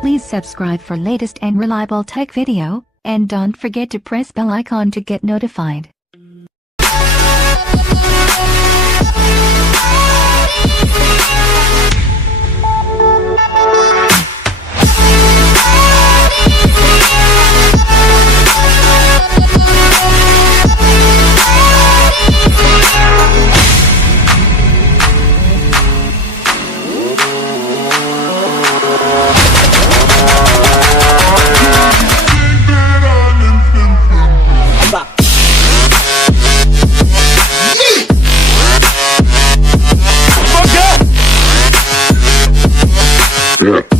Please subscribe for latest and reliable tech video, and don't forget to press bell icon to get notified. Yeah.